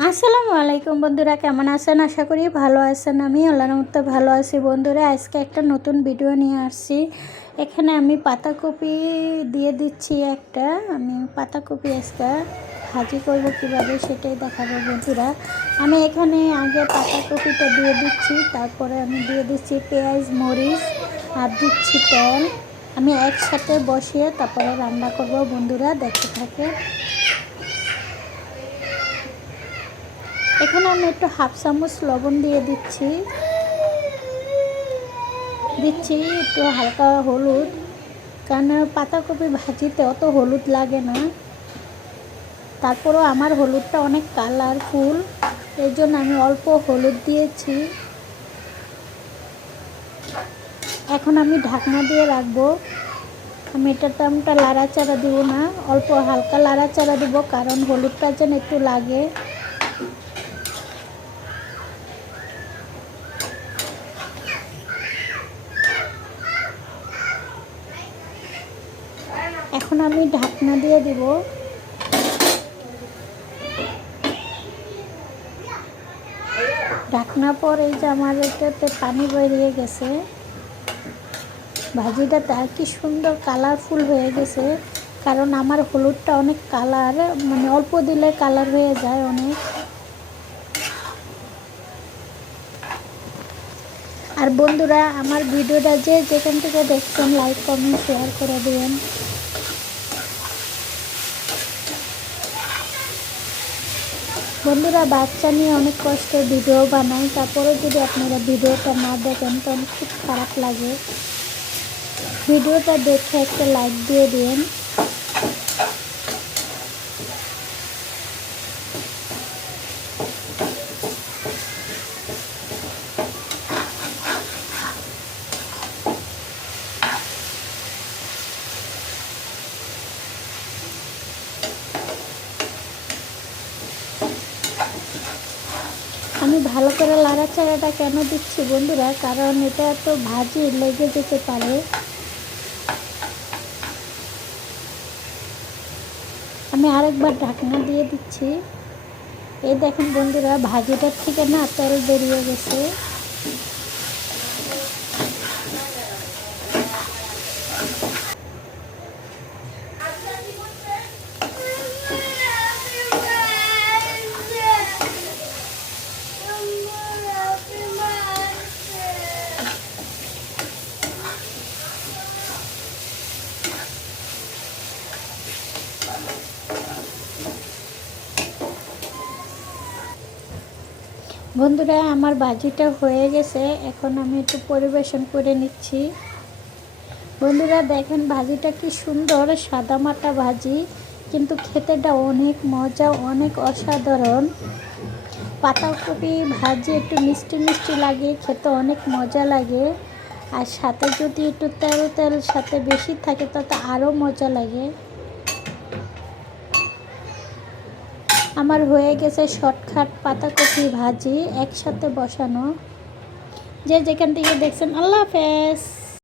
আসসালামু আলাইকুম বন্ধুরা, কেমন আছেন? আশা করি ভালো আছেন। আমি আল্লাহর মতো ভালো আছি বন্ধুরা। আজকে একটা নতুন ভিডিও নিয়ে আসছি। এখানে আমি পাতাকপি দিয়ে দিচ্ছি একটা। আমি পাতাকপি আজকে ভাজি করব কীভাবে সেটাই দেখাবো বন্ধুরা। আমি এখানে আগে পাতাকপিটা দিয়ে দিচ্ছি, তারপরে আমি দিয়ে দিচ্ছি পেঁয়াজ, মরিচ, আর দিচ্ছি তেল। আমি একসাথে বসিয়ে তারপরে রান্না করব বন্ধুরা, দেখতে থাকে এখানে আমি একটু হাফ চামচ লবণ দিয়ে দিচ্ছি। দিচ্ছি একটু হালকা হলুদ, কারণ পাতাকপি ভাজিতে অত হলুদ লাগে না। তারপরও আমার হলুদটা অনেক কালারফুল এই জন্য আমি অল্প হলুদ দিয়েছি। এখন আমি ঢাকনা দিয়ে রাখব। আমি এটা তেমনটা লাড়াচাড়া দিব না, অল্প হালকা লাড়াচাড়া দিব, কারণ হলুদটা যেন একটু লাগে। এখন আমি ঢাকনা দিয়ে দিব। ঢাকনা পর এই যে আমার এটাতে পানি বেরিয়ে গেছে। ভাজিটা তার কি সুন্দর কালারফুল হয়ে গেছে, কারণ আমার হলুদটা অনেক কালার মানে অল্প দিলে কালার হয়ে যায় অনেক। আর বন্ধুরা, আমার ভিডিওটা যে যেখান থেকে দেখছেন লাইক কমেন্ট শেয়ার করে দেবেন। বন্ধুরা, বাচ্চা নিয়ে অনেক কষ্টে ভিডিও বানাই। তারপরে যদি আপনারা ভিডিওটা না দেখেন তখন খুব খারাপ লাগে। ভিডিওটা দেখে একটা লাইক দিয়ে দিন আমি ভালো করে লাড়াচাড়াটা কেন দিচ্ছি বন্ধুরা? কারণ এটা তো ভাজি লেগে যেতে পারে। আমি আরেকবার ঢাকনা দিয়ে দিচ্ছি। এই দেখেন বন্ধুরা ভাজিটার থেকে না তেল বেরিয়ে গেছে। বন্ধুরা, আমার ভাজিটা হয়ে গেছে। এখন আমি একটু পরিবেশন করে নিচ্ছি। বন্ধুরা, দেখেন ভাজিটা কি সুন্দর সাদা মাটা ভাজি। কিন্তু খেতেটা অনেক মজা, অনেক অসাধারণ। পাতাকপি ভাজি একটু মিষ্টি মিষ্টি লাগে, খেতে অনেক মজা লাগে। আর সাথে যদি একটু তেল তেল সাথে বেশি থাকে, তাতে আরও মজা লাগে। আমার হয়ে গেছে শর্টকাট পাতাকপি ভাজি একসাথে বসানো। যে যেখান থেকে দেখছেন আল্লাহ হাফেজ।